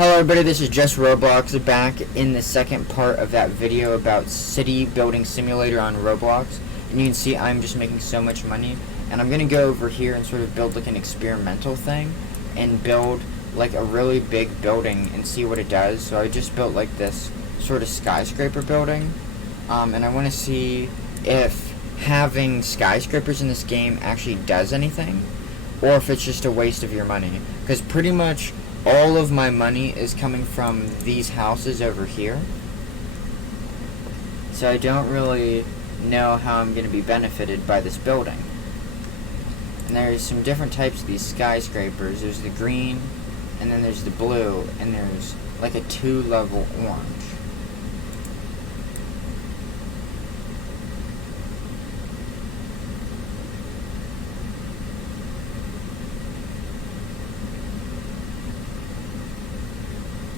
Hello everybody, this is just Roblox back in the second part of that video about city building simulator on Roblox. And you can see I'm just making so much money, and I'm going to go over here and sort of build like an experimental thing and build like a really big building and see what it does. So I just built like this sort of skyscraper building, and I want to see if having skyscrapers in this game actually does anything, or if it's just a waste of your money, because pretty much all of my money is coming from these houses over here. So I don't really know how I'm going to be benefited by this building. And there's some different types of these skyscrapers. There's the green, and then there's the blue, and there's like a 2-level orange.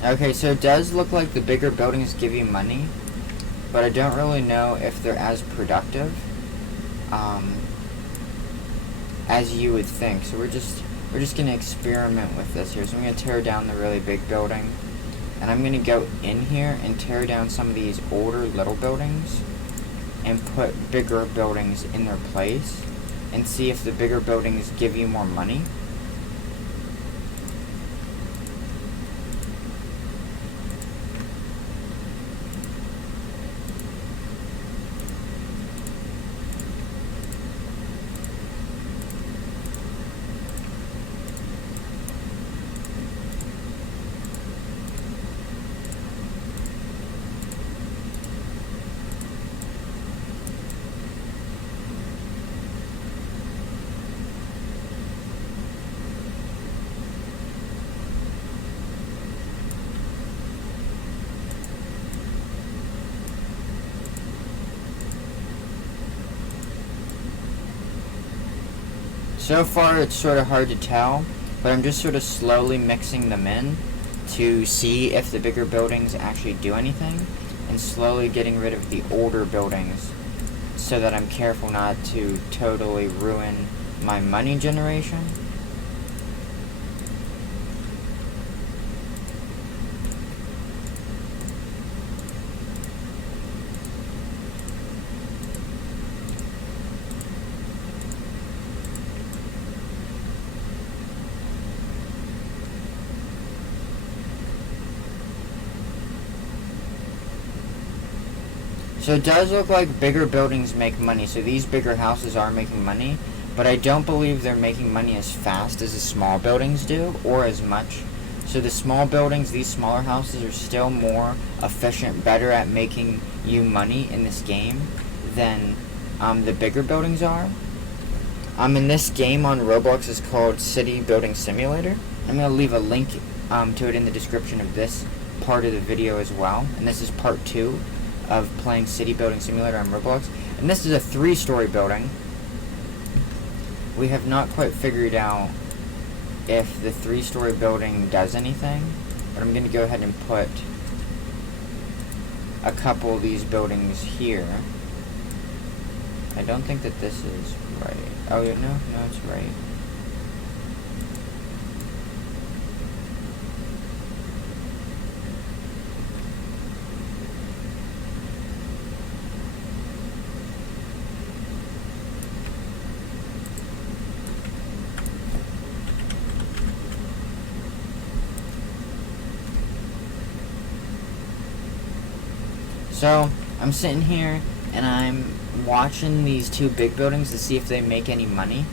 Okay, so it does look like the bigger buildings give you money, but I don't really know if they're as productive as you would think. So we're just gonna experiment with this here. So I'm gonna tear down the really big building, and I'm gonna go in here and tear down some of these older little buildings and put bigger buildings in their place and see if the bigger buildings give you more money. So far it's sort of hard to tell, but I'm just sort of slowly mixing them in to see if the bigger buildings actually do anything, and slowly getting rid of the older buildings so that I'm careful not to totally ruin my money generation. So it does look like bigger buildings make money, so these bigger houses are making money, but I don't believe they're making money as fast as the small buildings do, or as much. So the small buildings, these smaller houses, are still more efficient, better at making you money in this game than the bigger buildings are. In this game on Roblox is called City Building Simulator. I'm going to leave a link to it in the description of this part of the video as well, and this is part 2 of playing City Building Simulator on Roblox. And this is a 3-story building. We have not quite figured out if the 3-story building does anything, but I'm going to go ahead and put a couple of these buildings here. I don't think that this is right. Oh, no, it's right. So, I'm sitting here, and I'm watching these 2 big buildings to see if they make any money.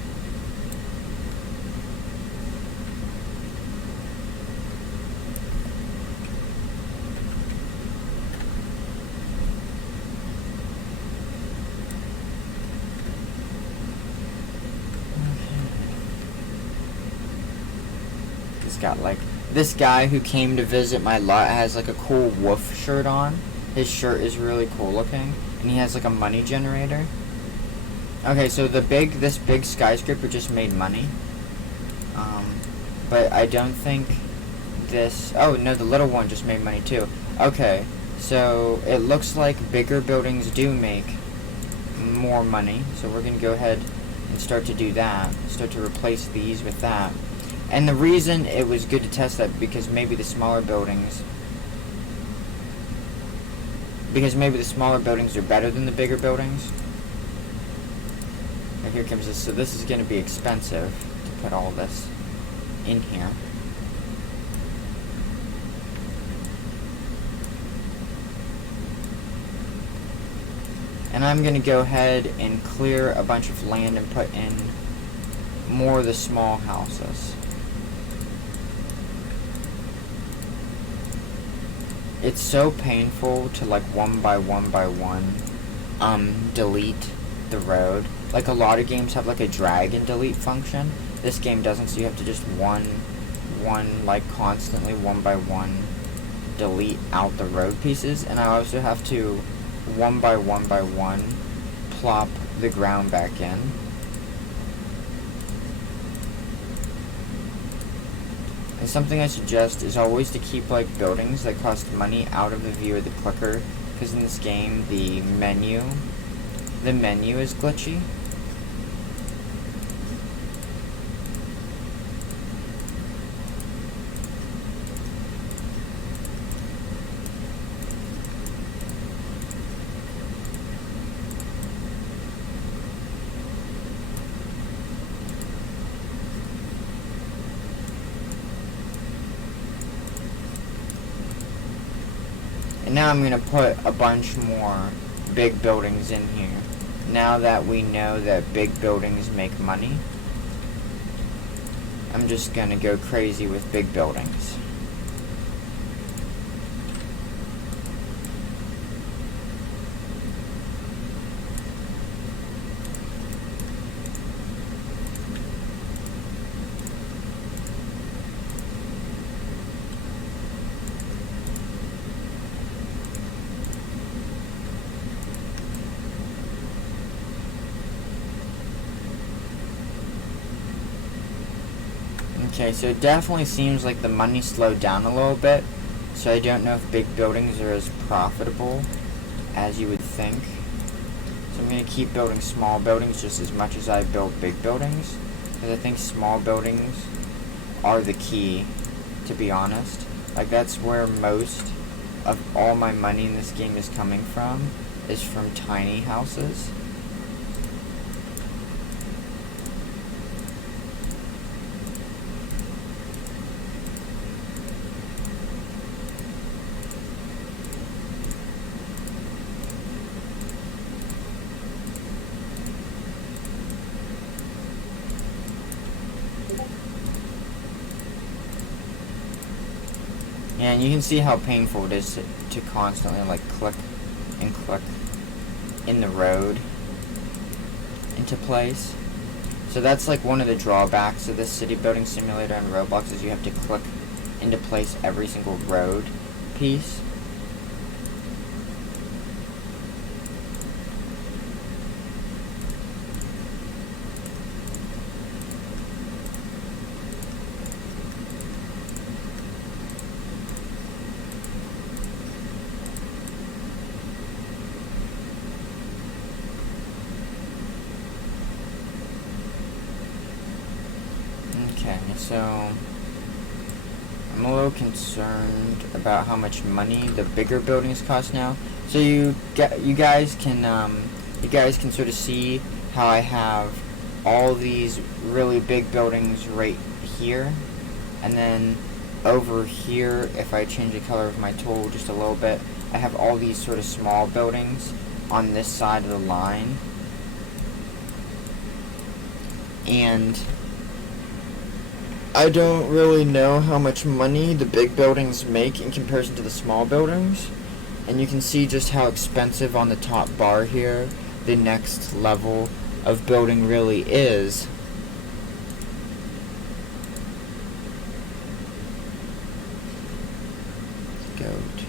It's got like, this guy who came to visit my lot has like a cool wolf shirt on. His shirt is really cool looking, and he has like a money generator. Okay, so this big skyscraper just made money, but I don't think this. Oh no, the little one just made money too. Okay, so it looks like bigger buildings do make more money. So we're gonna go ahead and start to do that. Start to replace these with that. And the reason it was good to test that because maybe the smaller buildings are better than the bigger buildings. And here comes this. So this is going to be expensive to put all this in here. And I'm going to go ahead and clear a bunch of land and put in more of the small houses. It's so painful to like one by one delete the road. Like a lot of games have like a drag and delete function. This game doesn't, so you have to just like constantly one by one delete out the road pieces. And I also have to one by one plop the ground back in. And something I suggest is always to keep like buildings that cost money out of the view of the clicker, because in this game the menu is glitchy. And now I'm going to put a bunch more big buildings in here. Now that we know that big buildings make money, I'm just going to go crazy with big buildings. Okay, so it definitely seems like the money slowed down a little bit, so I don't know if big buildings are as profitable as you would think. So I'm going to keep building small buildings just as much as I build big buildings, because I think small buildings are the key, to be honest. Like, that's where most of all my money in this game is coming from, is from tiny houses. And you can see how painful it is to constantly like click and click in the road into place. So that's like one of the drawbacks of this city building simulator in Roblox, is you have to click into place every single road piece. Okay, so I'm a little concerned about how much money the bigger buildings cost now. So you guys can sort of see how I have all these really big buildings right here, and then over here, if I change the color of my tool just a little bit, I have all these sort of small buildings on this side of the line. And I don't really know how much money the big buildings make in comparison to the small buildings. And you can see just how expensive on the top bar here the next level of building really is. Go to...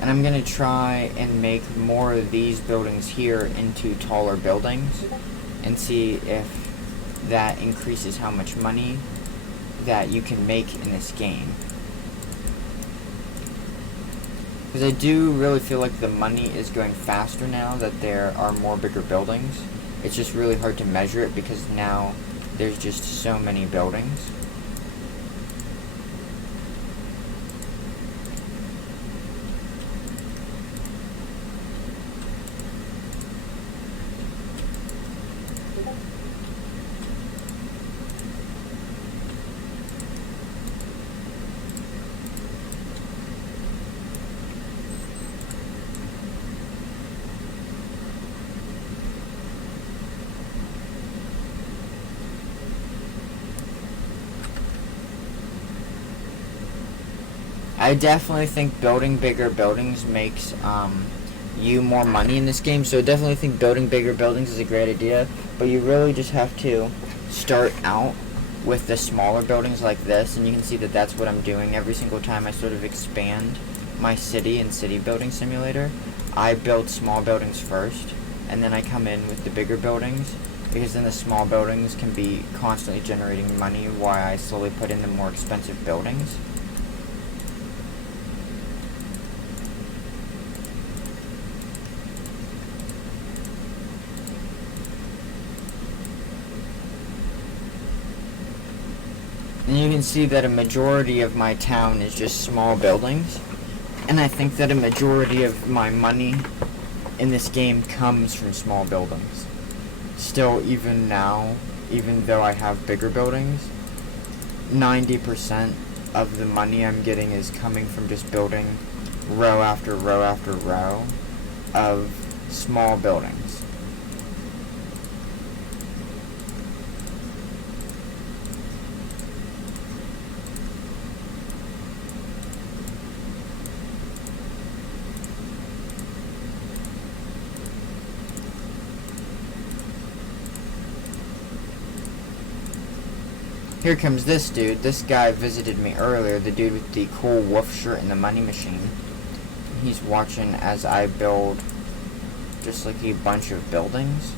And I'm going to try and make more of these buildings here into taller buildings and see if that increases how much money that you can make in this game. Because I do really feel like the money is going faster now that there are more bigger buildings. It's just really hard to measure it because now there's just so many buildings. I definitely think building bigger buildings makes you more money in this game, so I definitely think building bigger buildings is a great idea, but you really just have to start out with the smaller buildings like this, and you can see that that's what I'm doing every single time I sort of expand my city in City Building Simulator. I build small buildings first, and then I come in with the bigger buildings, because then the small buildings can be constantly generating money while I slowly put in the more expensive buildings. And you can see that a majority of my town is just small buildings. And I think that a majority of my money in this game comes from small buildings. Still, even now, even though I have bigger buildings, 90% of the money I'm getting is coming from just building row after row after row of small buildings. Here comes this dude. This guy visited me earlier, the dude with the cool wolf shirt and the money machine. He's watching as I build just like a bunch of buildings.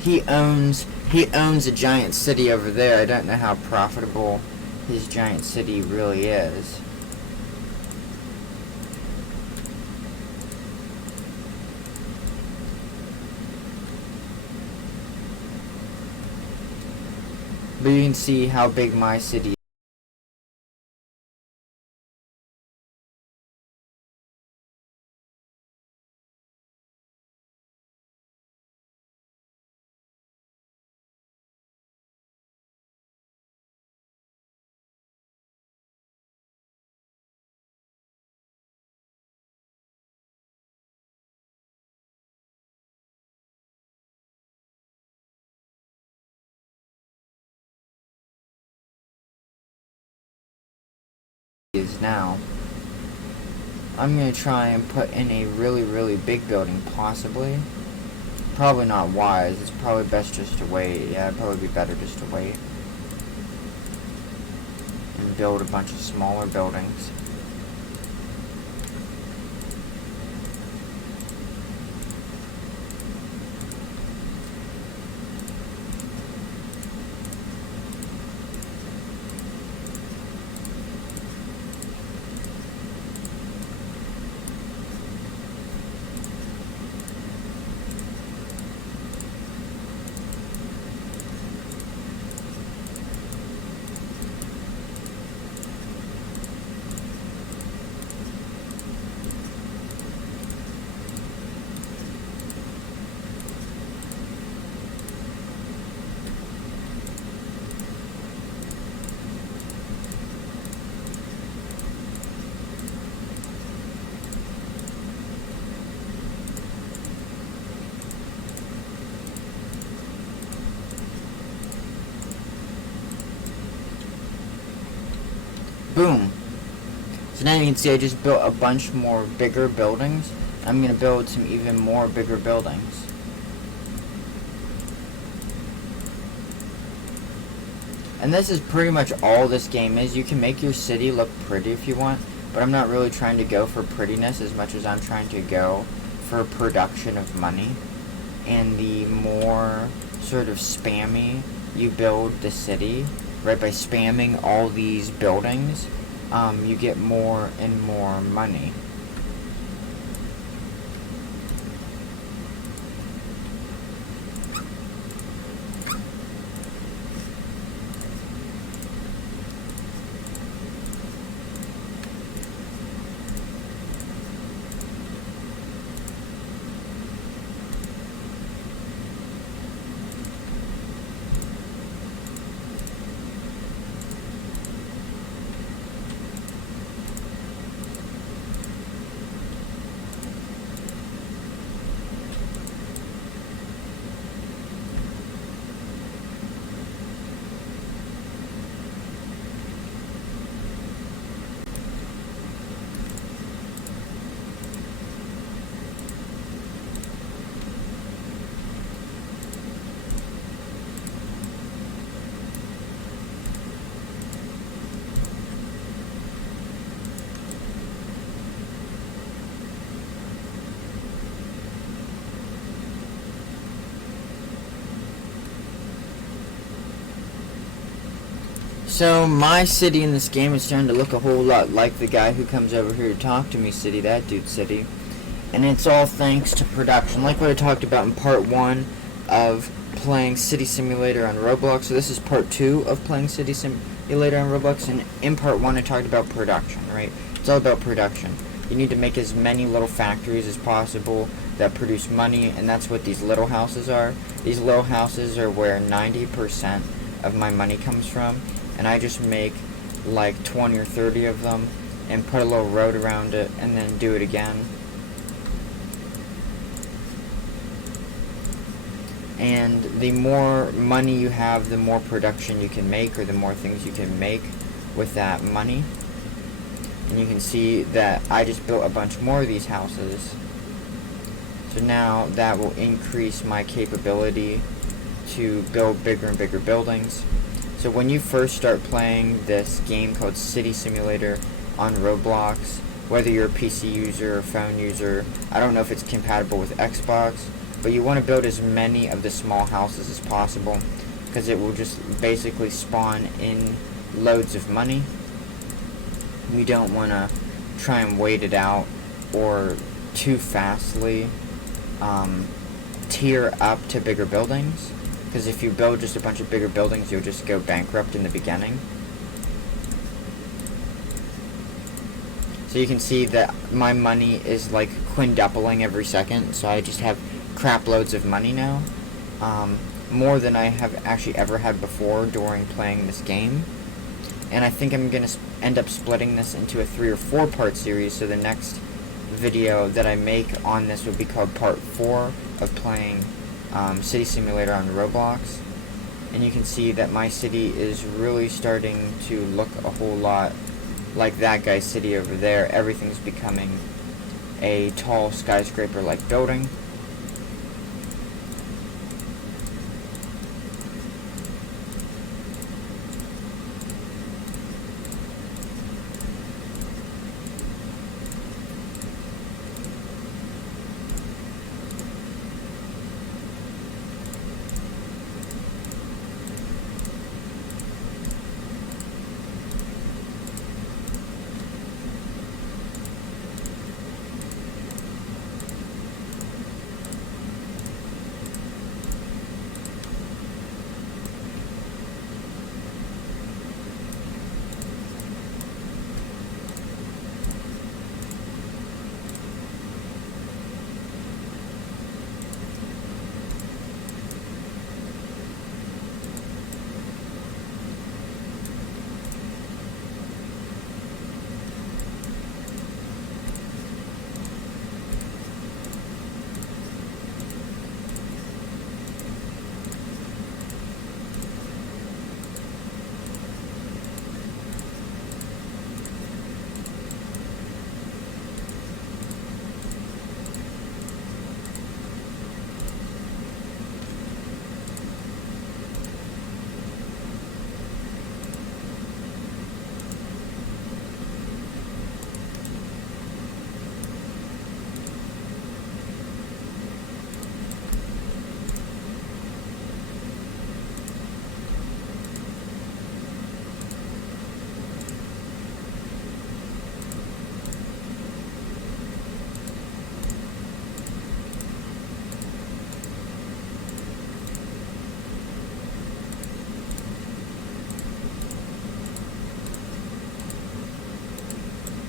He owns a giant city over there. I don't know how profitable his giant city really is. But you can see how big my city is. Now. I'm going to try and put in a really, really big building, possibly. Probably not wise. It's probably best just to wait. Yeah, it'd probably be better just to wait. And build a bunch of smaller buildings. Boom. So now you can see I just built a bunch more bigger buildings. I'm going to build some even more bigger buildings. And this is pretty much all this game is. You can make your city look pretty if you want, but I'm not really trying to go for prettiness as much as I'm trying to go for production of money. And the more sort of spammy you build the city, right, by spamming all these buildings, you get more and more money. So my city in this game is starting to look a whole lot like the guy who comes over here to talk to me city, that dude's city. And it's all thanks to production, like what I talked about in part 1 of playing City Simulator on Roblox. So this is part 2 of playing City Simulator on Roblox, and in part 1 I talked about production, right? It's all about production. You need to make as many little factories as possible that produce money, and that's what these little houses are. These little houses are where 90% of my money comes from, and I just make like 20 or 30 of them and put a little road around it and then do it again. And the more money you have, the more production you can make, or the more things you can make with that money. And you can see that I just built a bunch more of these houses. So now that will increase my capability to build bigger and bigger buildings. So when you first start playing this game called City Simulator on Roblox, whether you're a PC user or phone user, I don't know if it's compatible with Xbox, but you want to build as many of the small houses as possible, because it will just basically spawn in loads of money. You don't want to try and wait it out or too fastly tier up to bigger buildings, because if you build just a bunch of bigger buildings, you'll just go bankrupt in the beginning. So you can see that my money is like quintupling every second, so I just have crap loads of money now, more than I have actually ever had before during playing this game. And I think I'm going to end up splitting this into a 3 or 4 part series, so the next video that I make on this will be called part 4 of playing City Simulator on Roblox. And you can see that my city is really starting to look a whole lot like that guy's city over there. Everything's becoming a tall skyscraper-like building.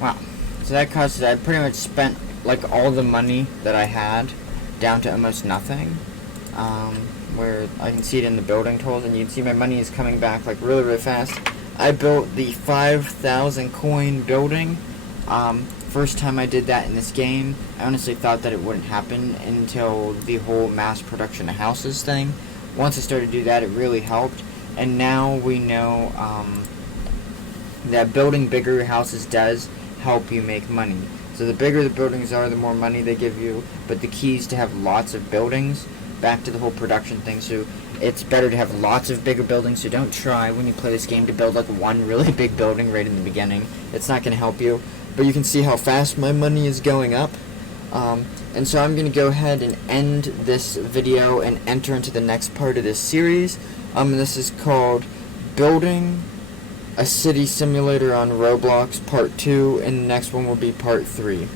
Wow. So that caused, I pretty much spent like all the money that I had down to almost nothing. Where I can see it in the building totals, and you can see my money is coming back like really, really fast. I built the 5,000 coin building. First time I did that in this game. I honestly thought that it wouldn't happen until the whole mass production of houses thing. Once I started to do that, it really helped. And now we know that building bigger houses does help you make money. So the bigger the buildings are, the more money they give you. But the key is to have lots of buildings. Back to the whole production thing. So it's better to have lots of bigger buildings. So don't try when you play this game to build like one really big building right in the beginning. It's not going to help you. But you can see how fast my money is going up. And so I'm going to go ahead and end this video and enter into the next part of this series. This is called Building a city simulator on Roblox part 2, and the next one will be part 3.